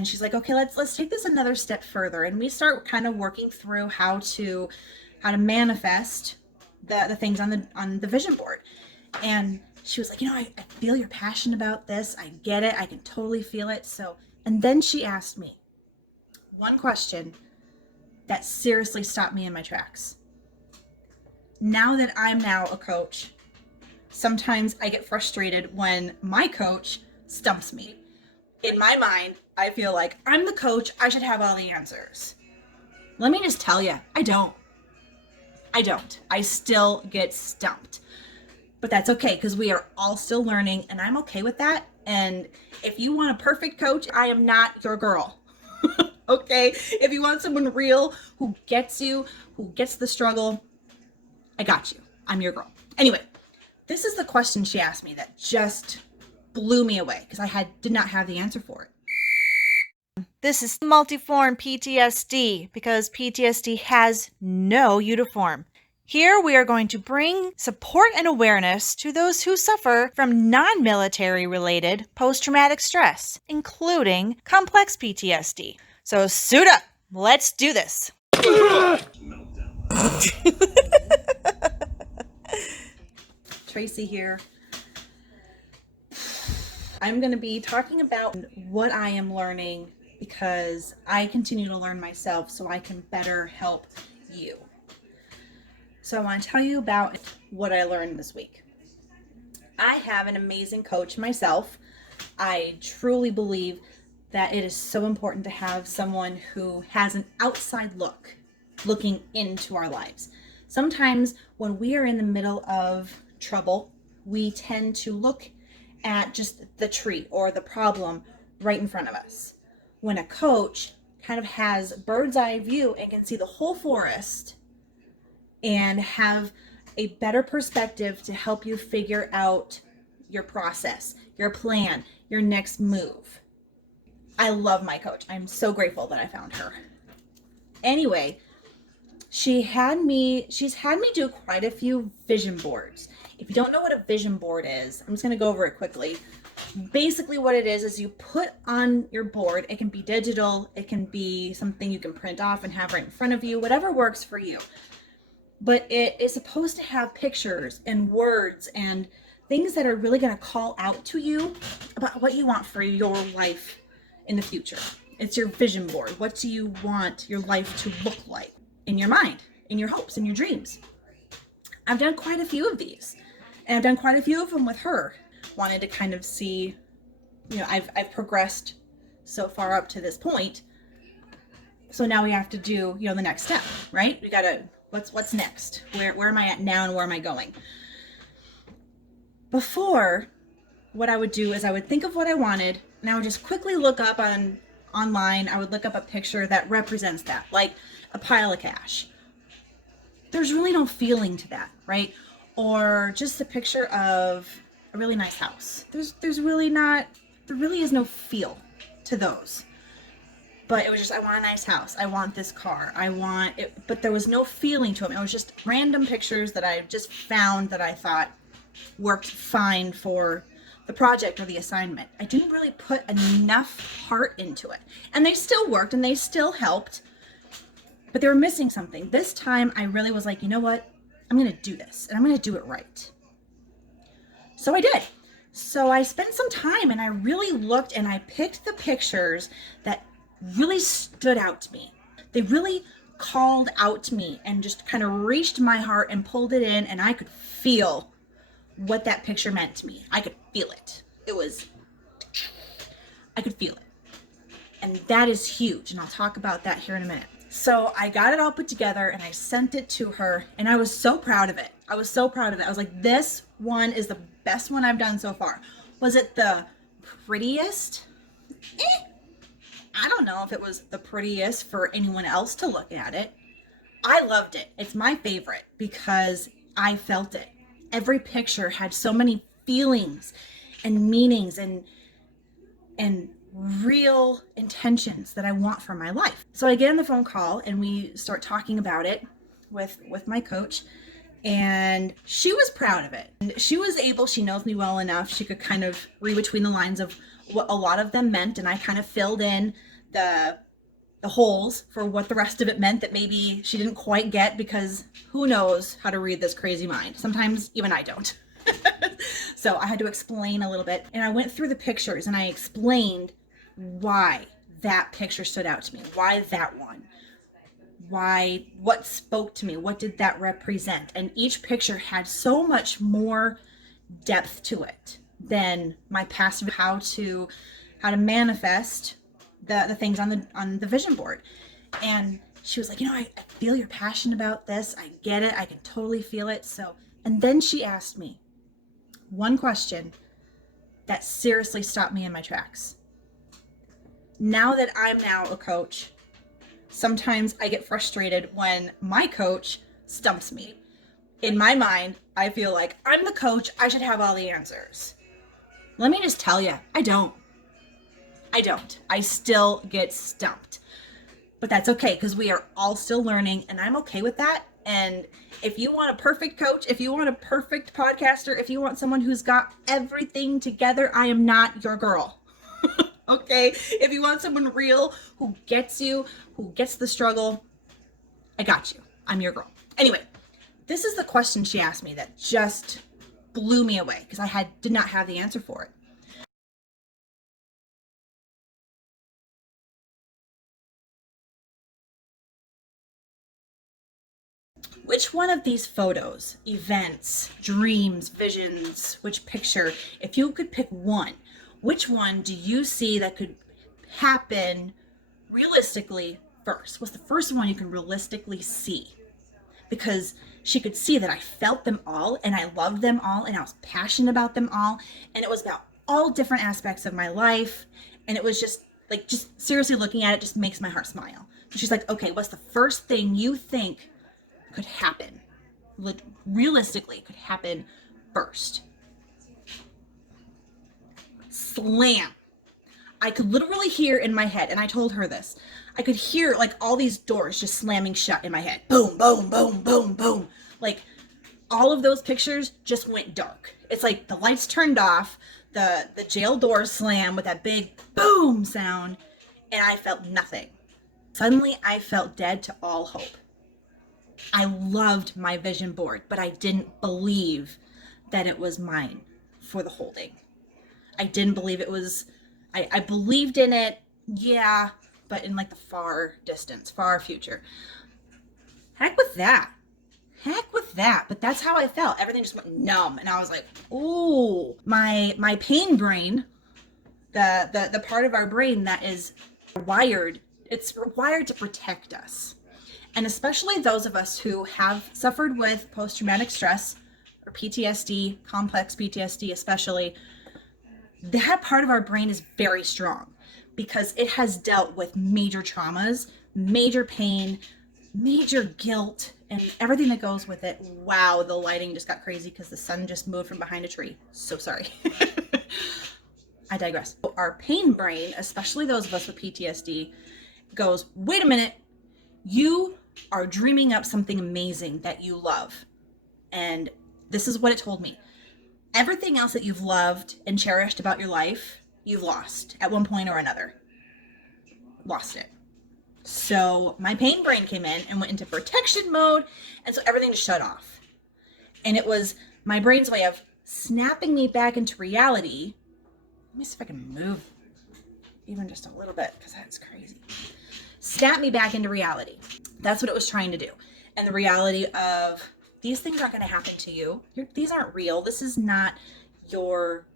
And she's like, okay, let's take this another step further. And we start kind of working through how to manifest the things on the vision board. And she was like, I feel you're passionate about this. I get it. I can totally feel it. So, and then she asked me one question that seriously stopped me in my tracks. Now that I'm now a coach, sometimes I get frustrated when my coach stumps me. In my mind, I feel like I'm the coach. I should have all the answers. Let me just tell you, I don't. I still get stumped. But that's okay, because we are all still learning, and I'm okay with that. And if you want a perfect coach, I am not your girl. Okay? If you want someone real who gets you, who gets the struggle, I got you. I'm your girl. Anyway, this is the question she asked me that just blew me away because I did not have the answer for it. This is multiform PTSD because PTSD has no uniform. Here we are going to bring support and awareness to those who suffer from non-military related post-traumatic stress, including complex PTSD. So suit up, let's do this. Tracy here. I'm going to be talking about what I am learning because I continue to learn myself so I can better help you. So I want to tell you about what I learned this week. I have an amazing coach myself. I truly believe that it is so important to have someone who has an outside look, looking into our lives. Sometimes when we are in the middle of trouble, we tend to look at just the tree or the problem right in front of us. When a coach kind of has bird's eye view and can see the whole forest and have a better perspective to help you figure out your process, your plan, your next move. I love my coach. I'm so grateful that I found her. Anyway, she's had me do quite a few vision boards. If you don't know what a vision board is, I'm just going to go over it quickly. Basically what it is you put on your board, it can be digital, it can be something you can print off and have right in front of you, whatever works for you. But it is supposed to have pictures and words and things that are really going to call out to you about what you want for your life in the future. It's your vision board. What do you want your life to look like in your mind, in your hopes, in your dreams? I've done quite a few of these, and I've done quite a few of them with her. Wanted to kind of see, I've progressed so far up to this point. So now we have to do, the next step, right? We got to, what's next? Where am I at now and where am I going? Before, what I would do is I would think of what I wanted and I would just quickly look up online. I would look up a picture that represents that, like a pile of cash. There's really no feeling to that, right? Or just a picture of a really nice house. There really is no feel to those. But it was just, I want a nice house. I want this car. I want it, but there was no feeling to them. It was just random pictures that I just found that I thought worked fine for the project or the assignment. I didn't really put enough heart into it. And they still worked and they still helped, but they were missing something. This time I really was like, you know what? I'm going to do this and I'm going to do it right. So I did. So I spent some time and I really looked and I picked the pictures that really stood out to me. They really called out to me and just kind of reached my heart and pulled it in, and I could feel what that picture meant to me. I could feel it. I could feel it. And that is huge, and I'll talk about that here in a minute. So I got it all put together and I sent it to her, and I was so proud of it. I was like, this one is the best one I've done so far. Was it the prettiest? I don't know if it was the prettiest for anyone else to look at it. I loved it. It's my favorite because I felt it. Every picture had so many feelings and meanings and real intentions that I want for my life. So I get on the phone call and we start talking about it with my coach, and she was proud of it. And she knows me well enough. She could kind of read between the lines of what a lot of them meant, and I kind of filled in the holes for what the rest of it meant that maybe she didn't quite get, because who knows how to read this crazy mind. Sometimes even I don't. So I had to explain a little bit, and I went through the pictures and I explained why that picture stood out to me, why that one, why, what spoke to me, what did that represent. And each picture had so much more depth to it than my past, how to manifest the things on the vision board. And she was like, I feel you're passionate about this. I get it. I can totally feel it. So, and then she asked me one question that seriously stopped me in my tracks. Now that I'm now a coach, sometimes I get frustrated when my coach stumps me. In my mind, I feel like I'm the coach. I should have all the answers. Let me just tell you, I don't. I still get stumped. But that's okay, because we are all still learning, and I'm okay with that. And if you want a perfect coach, if you want a perfect podcaster, if you want someone who's got everything together, I am not your girl. Okay? If you want someone real who gets you, who gets the struggle, I got you. I'm your girl. Anyway, this is the question she asked me that just blew me away, because I did not have the answer for it. Which one of these photos, events, dreams, visions, which picture, if you could pick one, which one do you see that could happen realistically first? What's the first one you can realistically see? Because she could see that I felt them all, and I loved them all, and I was passionate about them all, and it was about all different aspects of my life, and it was just seriously looking at it just makes my heart smile. She's like, okay, what's the first thing you think could happen, realistically could happen first? Slam. I could literally hear in my head, and I told her this, I could hear like all these doors just slamming shut in my head. Boom, boom, boom, boom, boom. Like all of those pictures just went dark. It's like the lights turned off, the jail doors slam with that big boom sound, and I felt nothing. Suddenly I felt dead to all hope. I loved my vision board, but I didn't believe that it was mine for the holding. I didn't believe it was, I believed in it, yeah, but in like the far distance, far future. Heck with that. But that's how I felt. Everything just went numb, and I was like, ooh, my pain brain, the part of our brain that is wired, it's wired to protect us. And especially those of us who have suffered with post-traumatic stress or PTSD, complex PTSD especially, that part of our brain is very strong because it has dealt with major traumas, major pain, major guilt, and everything that goes with it. Wow, the lighting just got crazy because the sun just moved from behind a tree. So sorry. I digress. Our pain brain, especially those of us with PTSD, goes, wait a minute, you are dreaming up something amazing that you love. And this is what it told me. Everything else that you've loved and cherished about your life, you've lost at one point or another. Lost it. So my pain brain came in and went into protection mode, and so everything just shut off. And it was my brain's way of snapping me back into reality. Let me see if I can move even just a little bit, because that's crazy. Snap me back into reality. That's what it was trying to do. And the reality of these things aren't going to happen to you. These aren't real. This is not your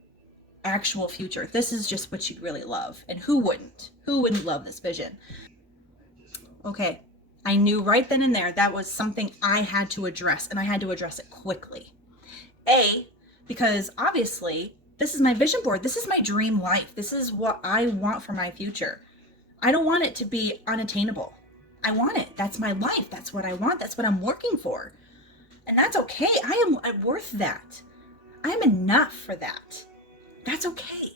actual future. This is just what you'd really love. And who wouldn't? Who wouldn't love this vision? Okay, I knew right then and there that was something I had to address, and I had to address it quickly. Because obviously, this is my vision board. This is my dream life. This is what I want for my future. I don't want it to be unattainable. I want it. That's my life. That's what I want. That's what I'm working for. And that's okay. I'm worth that. I'm enough for that. That's okay.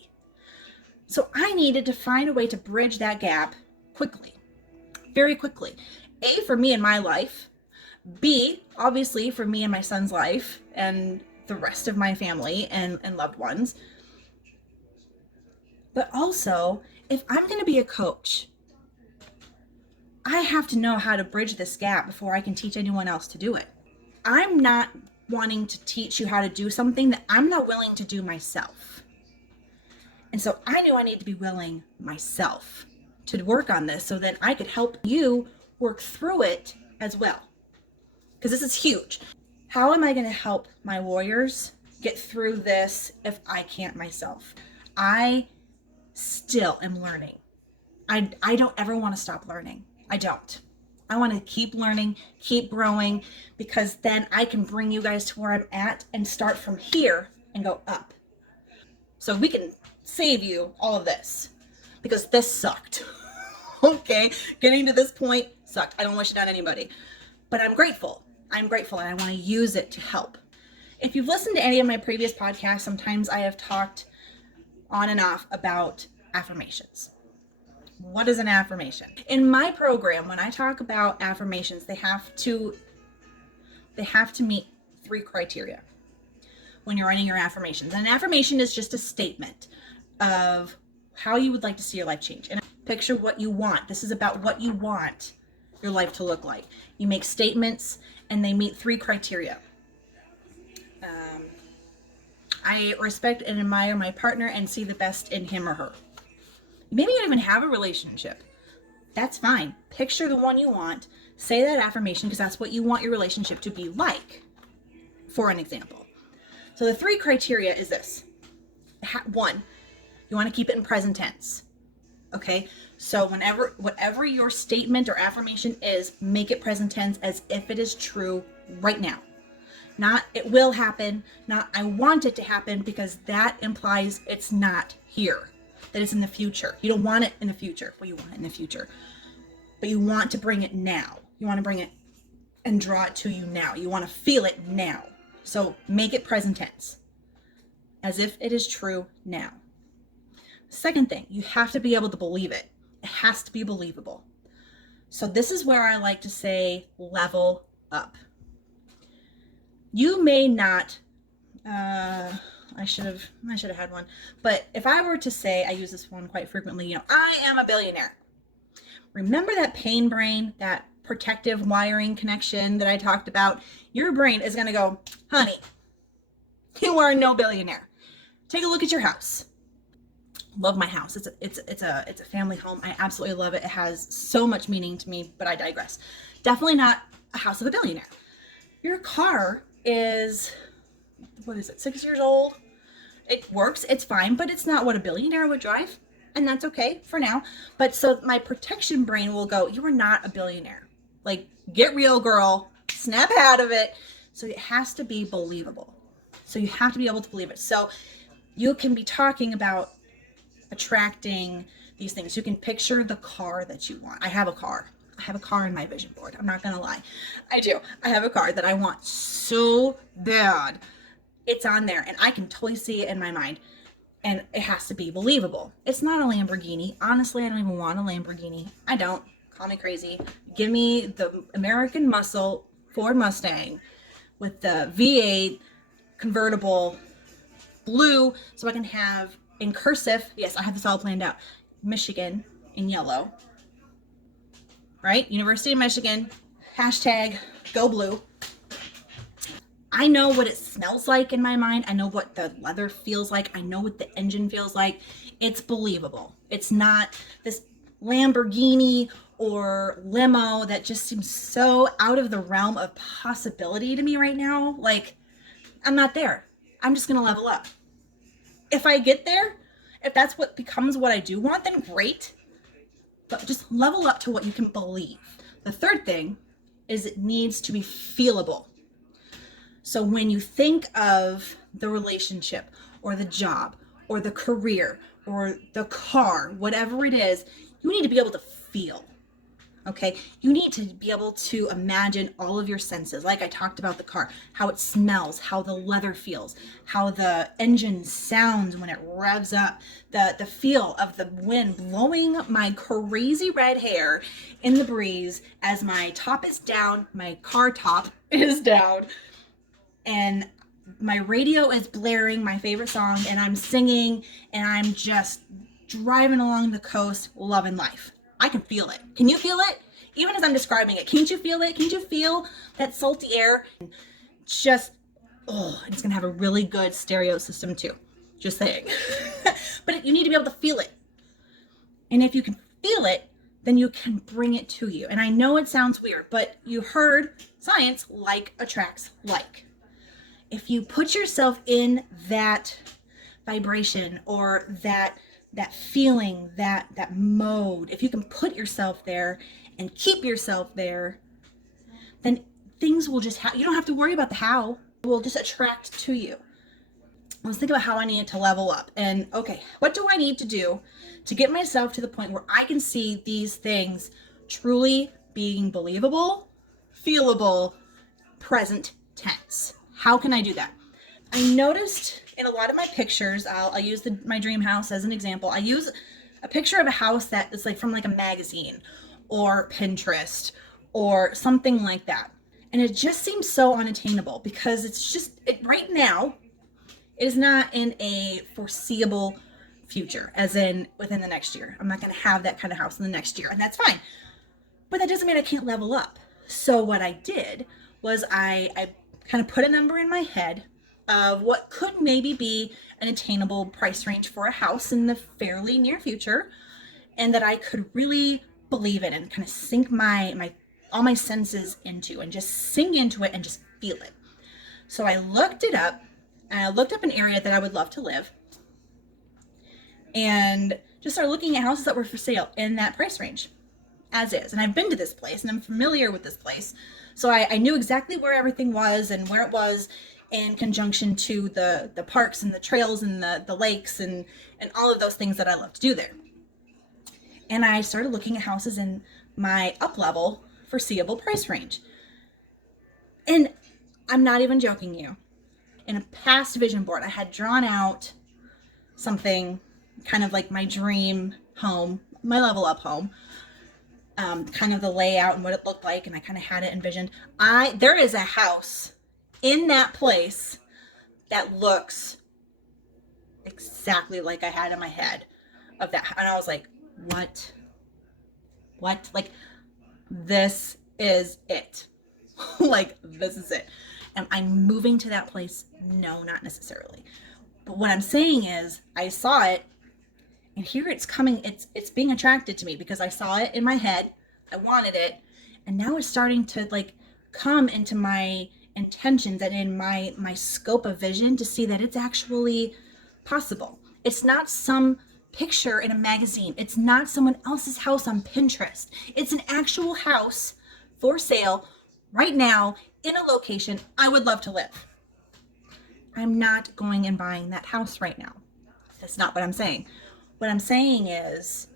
So I needed to find a way to bridge that gap quickly. Very quickly. A, for me and my life. B, obviously for me and my son's life and the rest of my family and loved ones. But also, if I'm going to be a coach, I have to know how to bridge this gap before I can teach anyone else to do it. I'm not wanting to teach you how to do something that I'm not willing to do myself. And so I knew I needed to be willing myself to work on this so that I could help you work through it as well. Because this is huge. How am I going to help my warriors get through this if I can't myself? I still am learning. I don't ever want to stop learning. I don't. I want to keep learning, keep growing, because then I can bring you guys to where I'm at and start from here and go up. So we can save you all of this, because this sucked. Okay, getting to this point sucked. I don't wish it on anybody, but I'm grateful. I'm grateful, and I want to use it to help. If you've listened to any of my previous podcasts, sometimes I have talked on and off about affirmations. What is an affirmation? In my program, when I talk about affirmations, they have to meet 3 criteria when you're writing your affirmations. And an affirmation is just a statement of how you would like to see your life change. And picture what you want. This is about what you want your life to look like. You make statements and they meet 3 criteria. I respect and admire my partner and see the best in him or her. Maybe you don't even have a relationship. That's fine. Picture the one you want. Say that affirmation because that's what you want your relationship to be like, for an example. So the 3 criteria is this. 1, you want to keep it in present tense. Okay? So whatever your statement or affirmation is, make it present tense as if it is true right now. Not it will happen, not I want it to happen, because that implies it's not here. That it's in the future. You don't want it in the future. Well, you want it in the future. But you want to bring it now. You want to bring it and draw it to you now. You want to feel it now. So make it present tense. As if it is true now. Second thing, you have to be able to believe it. It has to be believable. So this is where I like to say level up. You may not I should have had one. But if I were to say, I use this one quite frequently, I am a billionaire. Remember that pain brain, that protective wiring connection that I talked about? Your brain is going to go, honey, you are no billionaire. Take a look at your house. Love my house. It's a family home. I absolutely love it. It has so much meaning to me, but I digress. Definitely not a house of a billionaire. Your car is, 6 years old? It works, it's fine, but it's not what a billionaire would drive, and that's okay for now. But so my protection brain will go, you are not a billionaire. Like, get real, girl. Snap out of it. So it has to be believable. So you have to be able to believe it. So you can be talking about attracting these things. You can picture the car that you want. I have a car. I have a car in my vision board. I'm not going to lie. I do. I have a car that I want so bad. It's on there and I can totally see it in my mind, and it has to be believable. It's not a Lamborghini. Honestly, I don't even want a Lamborghini. I don't. Call me crazy. Give me the American Muscle Ford Mustang with the V8 convertible blue, so I can have in cursive. Yes, I have this all planned out. Michigan in yellow. Right? University of Michigan. Hashtag go blue. I know what it smells like in my mind. I know what the leather feels like. I know what the engine feels like. It's believable. It's not this Lamborghini or limo that just seems so out of the realm of possibility to me right now. Like, I'm not there. I'm just going to level up. If I get there, if that's what becomes what I do want, then great. But just level up to what you can believe. The third thing is it needs to be feelable. So when you think of the relationship or the job or the career or the car, whatever it is, you need to be able to feel. Okay, you need to be able to imagine all of your senses. Like I talked about the car, how it smells, how the leather feels, how the engine sounds when it revs up, the feel of the wind blowing my crazy red hair in the breeze as my top is down, my car top is down, and my radio is blaring my favorite song, and I'm singing, and I'm just driving along the coast, loving life. I can feel it. Can you feel it? Even as I'm describing it, can't you feel it? Can't you feel that salty air? Just, oh, it's going to have a really good stereo system too. Just saying. But you need to be able to feel it. And if you can feel it, then you can bring it to you. And I know it sounds weird, but you heard science, like attracts like. If you put yourself in that vibration or that feeling, that mode, if you can put yourself there and keep yourself there, then things will just happen. You don't have to worry about the how. It will just attract to you. I was thinking about how I needed to level up. And okay, what do I need to do to get myself to the point where I can see these things truly being believable, feelable, present tense? How can I do that? I noticed in a lot of my pictures, I'll use my dream house as an example. I use a picture of a house that is like from like a magazine or Pinterest or something like that. And it just seems so unattainable because it's just, right now, it is not in a foreseeable future, as in within the next year. I'm not going to have that kind of house in the next year, and that's fine. But that doesn't mean I can't level up. So what I did was I kind of put a number in my head of what could maybe be an attainable price range for a house in the fairly near future, and that I could really believe in and kind of sink my all my senses into and just sink into it and just feel it. So I looked it up, and I looked up an area that I would love to live, and just started looking at houses that were for sale in that price range as is. And I've been to this place and I'm familiar with this place. So I knew exactly where everything was and where it was in conjunction to the parks and the trails and the lakes and all of those things that I love to do there. And I started looking at houses in my up-level foreseeable price range. And I'm not even joking you. In a past vision board, I had drawn out something kind of like my dream home, my level up home, kind of the layout and what it looked like, and I kind of had it envisioned. There is a house in that place that looks exactly like I had in my head of that. And I was like, what? Like, this is it. Like, this is it. Am I moving to that place? No, not necessarily. But what I'm saying is I saw it, and here it's coming. It's being attracted to me because I saw it in my head. I wanted it. And now it's starting to like come into my intentions and in my scope of vision to see that it's actually possible. It's not some picture in a magazine. It's not someone else's house on Pinterest. It's an actual house for sale right now in a location I would love to live. I'm not going and buying that house right now. That's not what I'm saying. What I'm saying is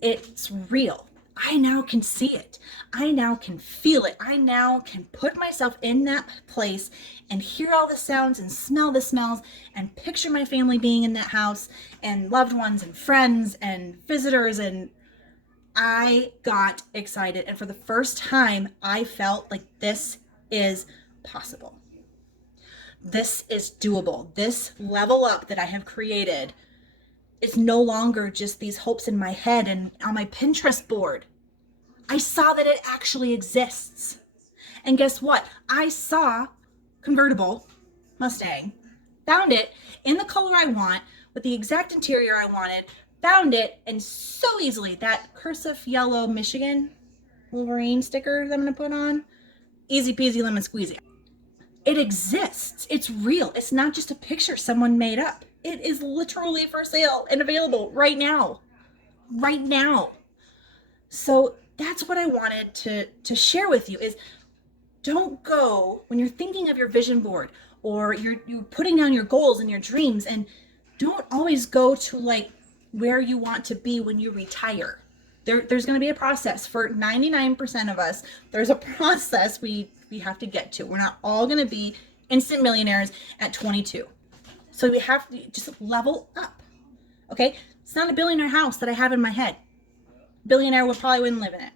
it's real. I now can see it. I now can feel it. I now can put myself in that place and hear all the sounds and smell the smells and picture my family being in that house and loved ones and friends and visitors. And I got excited. And for the first time, I felt like this is possible. This is doable. This level up that I have created is no longer just these hopes in my head and on my Pinterest board. I saw that it actually exists. And guess what? I saw convertible Mustang, found it in the color I want with the exact interior I wanted, found it, and so easily that cursive yellow Michigan Wolverine sticker that I'm going to put on, easy peasy lemon squeezy. It exists. It's real. It's not just a picture someone made up. It is literally for sale and available right now. Right now. So that's what I wanted to share with you is don't go when you're thinking of your vision board or you're putting down your goals and your dreams, and don't always go to like where you want to be when you retire. There's going to be a process for 99% of us. There's a process we have to get to. We're not all going to be instant millionaires at 22. So we have to just level up. Okay? It's not a billionaire house that I have in my head. Billionaire probably wouldn't live in it.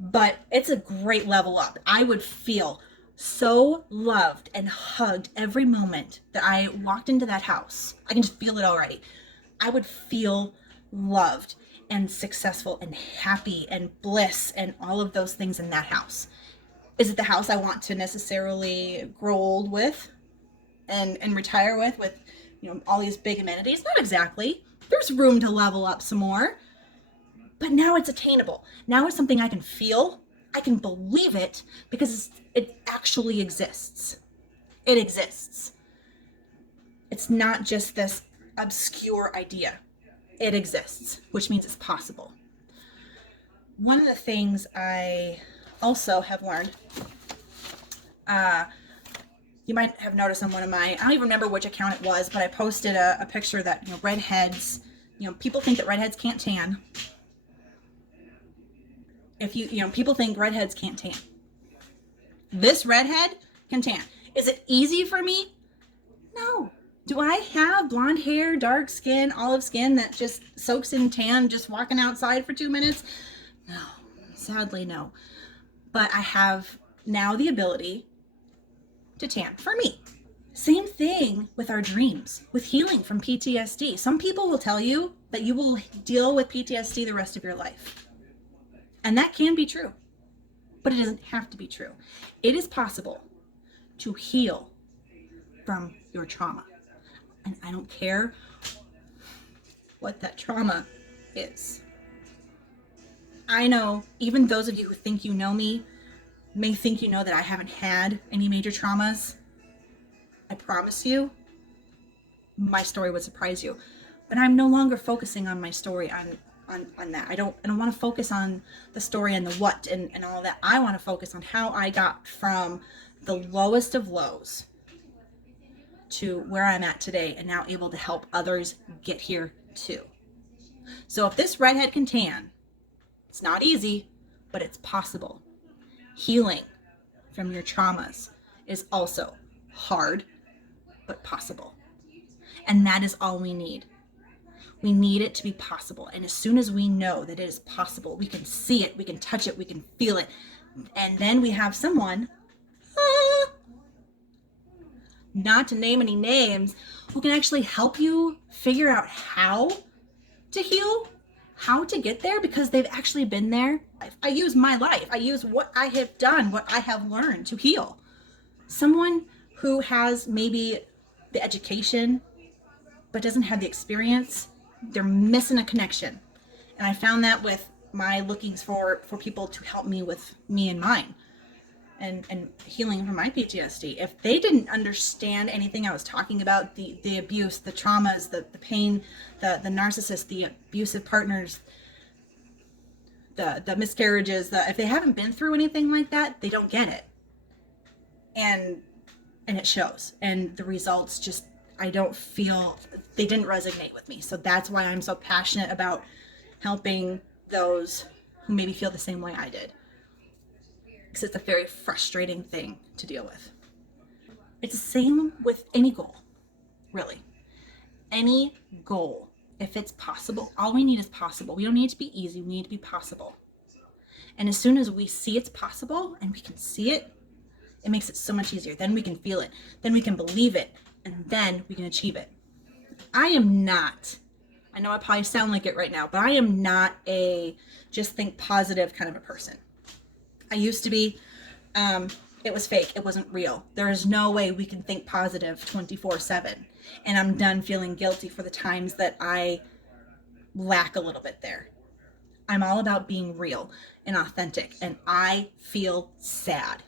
But it's a great level up. I would feel so loved and hugged every moment that I walked into that house. I can just feel it already. I would feel loved and successful and happy and bliss and all of those things in that house. Is it the house I want to necessarily grow old with and retire with, all these big amenities? Not exactly. There's room to level up some more. But now it's attainable. Now it's something I can feel. I can believe it because it actually exists. It exists. It's not just this obscure idea. It exists, which means it's possible. One of the things I also have learned, you might have noticed on one of my, I don't even remember which account it was, but I posted a picture that, redheads, people think that redheads can't tan. People think redheads can't tan. This redhead can tan. Is it easy for me? No. Do I have blonde hair, dark skin, olive skin that just soaks in tan just walking outside for 2 minutes? No. Sadly, no. But I have now the ability to tan for me. Same thing with our dreams, with healing from PTSD. Some people will tell you that you will deal with PTSD the rest of your life. And that can be true, but it doesn't have to be true. It is possible to heal from your trauma. And I don't care what that trauma is. I know even those of you who think you know me may think you know that I haven't had any major traumas. I promise you, my story would surprise you. But I'm no longer focusing on my story on that. I don't want to focus on the story and the what and all that. I want to focus on how I got from the lowest of lows to where I'm at today and now able to help others get here too. So if this redhead can tan, it's not easy, but it's possible. Healing from your traumas is also hard, but possible. And that is all we need. We need it to be possible. And as soon as we know that it is possible, we can see it, we can touch it, we can feel it. And then we have someone, not to name any names, who can actually help you figure out how to heal, how to get there, because they've actually been there. I use my life. I use what I have done, what I have learned to heal. Someone who has maybe the education, but doesn't have the experience, they're missing a connection. And I found that with my lookings for people to help me with me and mine and healing from my PTSD. If they didn't understand anything I was talking about, the abuse, the traumas, the pain, the narcissist, the abusive partners, the miscarriages, if they haven't been through anything like that, they don't get it. And it shows. And the results just, I don't feel, they didn't resonate with me. So that's why I'm so passionate about helping those who maybe feel the same way I did. Because it's a very frustrating thing to deal with. It's the same with any goal, really. Any goal, if it's possible, all we need is possible. We don't need it to be easy, we need it to be possible. And as soon as we see it's possible and we can see it, it makes it so much easier. Then we can feel it, then we can believe it, and then we can achieve it. I know I probably sound like it right now, but I am not a just think positive kind of a person. I used to be. It was fake. It wasn't real. There is no way we can think positive 24/7. And I'm done feeling guilty for the times that I lack a little bit there. I'm all about being real and authentic. And I feel sad.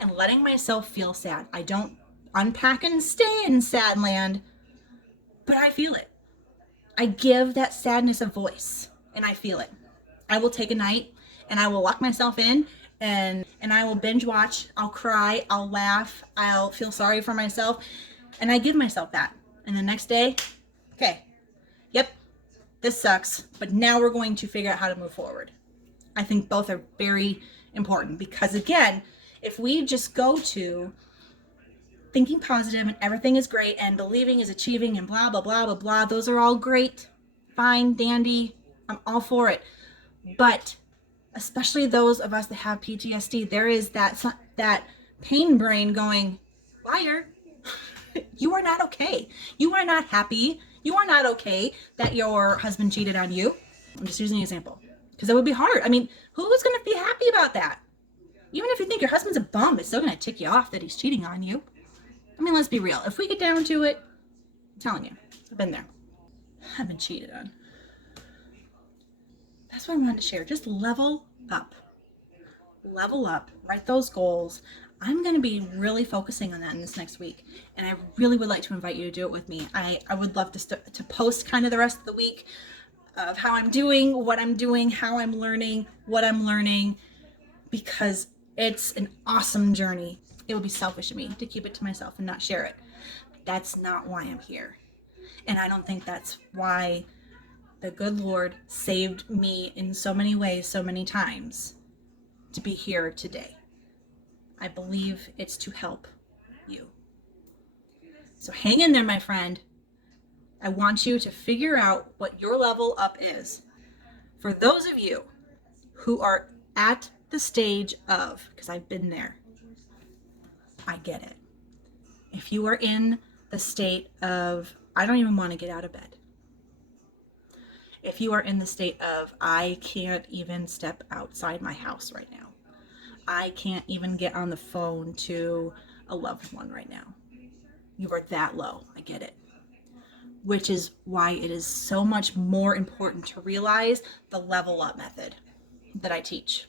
And letting myself feel sad. I don't unpack and stay in sad land, but I feel it. I give that sadness a voice, and I feel it. I will take a night and I will lock myself in and I will binge watch. I'll cry, I'll laugh, I'll feel sorry for myself, and I give myself that. And the next day, okay, yep, this sucks, but now we're going to figure out how to move forward. I think both are very important because, again, if we just go to thinking positive and everything is great and believing is achieving and blah, blah, blah, blah, blah, those are all great, fine, dandy, I'm all for it. But especially those of us that have PTSD, there is that pain brain going, liar, you are not okay. You are not happy. You are not okay that your husband cheated on you. I'm just using an example because it would be hard. I mean, who's going to be happy about that? Even if you think your husband's a bum, it's still going to tick you off that he's cheating on you. I mean, let's be real. If we get down to it, I'm telling you, I've been there. I've been cheated on. That's what I wanted to share. Just level up. Level up. Write those goals. I'm going to be really focusing on that in this next week. And I really would like to invite you to do it with me. I would love to post kind of the rest of the week of how I'm doing, what I'm doing, how I'm learning, what I'm learning, because it's an awesome journey. It would be selfish of me to keep it to myself and not share it. That's not why I'm here. And I don't think that's why the good Lord saved me in so many ways, so many times, to be here today. I believe it's to help you. So hang in there, my friend. I want you to figure out what your level up is. For those of you who are at the stage of, because I've been there, I get it. If you are in the state of, I don't even want to get out of bed. If you are in the state of, I can't even step outside my house right now. I can't even get on the phone to a loved one right now. You are that low. I get it. Which is why it is so much more important to realize the level up method that I teach.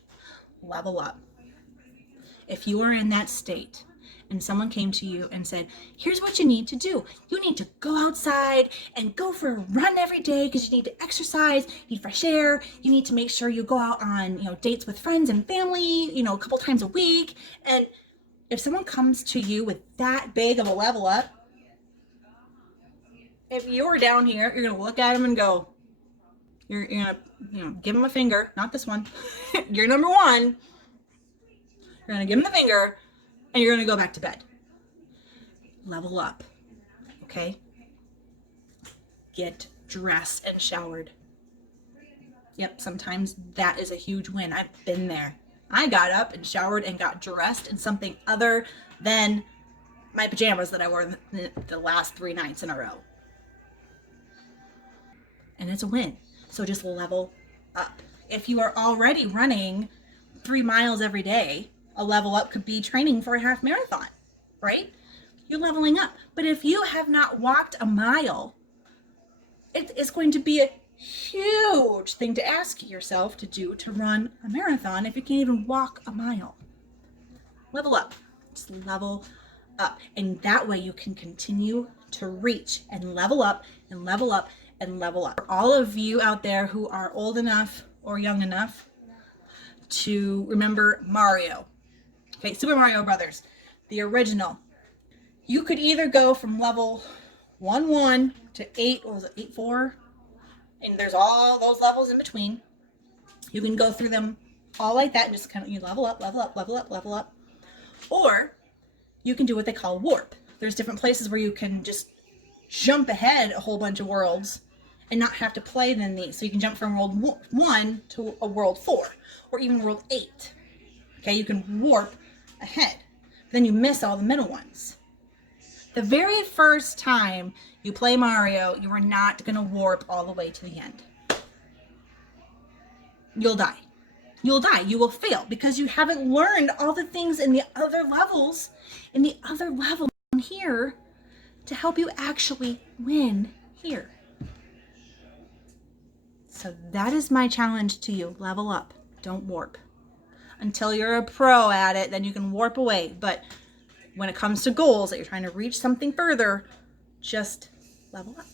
Level up. If you are in that state and someone came to you and said, here's what you need to do. You need to go outside and go for a run every day because you need to exercise, you need fresh air, you need to make sure you go out on, dates with friends and family, a couple times a week. And if someone comes to you with that big of a level up, if you're down here, you're going to look at them and go, you're going to, give them a finger, not this one. You're number one. You're going to give them the finger and you're going to go back to bed. Level up. Okay? Get dressed and showered. Yep, sometimes that is a huge win. I've been there. I got up and showered and got dressed in something other than my pajamas that I wore the last 3 nights in a row. And it's a win. So just level up. If you are already running 3 miles every day, a level up could be training for a half marathon, right? You're leveling up. But if you have not walked a mile, it's going to be a huge thing to ask yourself to do to run a marathon if you can't even walk a mile. Level up. Just level up. And that way you can continue to reach and level up and level up and level up. For all of you out there who are old enough or young enough to remember Mario, okay, Super Mario Brothers, the original, you could either go from level 1-1 to 8-4, and there's all those levels in between. You can go through them all like that and just kind of, you level up, level up, level up, level up. Or you can do what they call warp. There's different places where you can just jump ahead a whole bunch of worlds and not have to play them these. So you can jump from world 1 to a world 4 or even world 8. Okay, you can warp ahead. Then you miss all the middle ones. The very first time you play Mario, you are not going to warp all the way to the end. You'll die. You'll die. You will fail because you haven't learned all the things in the other levels, here to help you actually win here. So that is my challenge to you. Level up. Don't warp. Until you're a pro at it, then you can warp away. But when it comes to goals that you're trying to reach something further, just level up.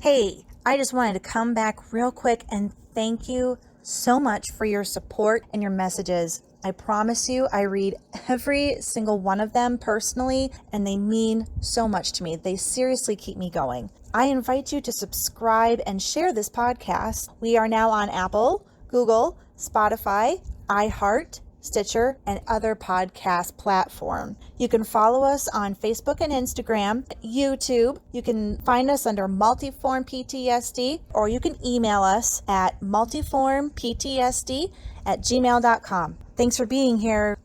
Hey, I just wanted to come back real quick and thank you so much for your support and your messages. I promise you, I read every single one of them personally, and they mean so much to me. They seriously keep me going. I invite you to subscribe and share this podcast. We are now on Apple, Google, Spotify, iHeart, Stitcher, and other podcast platform. You can follow us on Facebook and Instagram, YouTube. You can find us under Multiform PTSD, or you can email us at multiformptsd@gmail.com. Thanks for being here.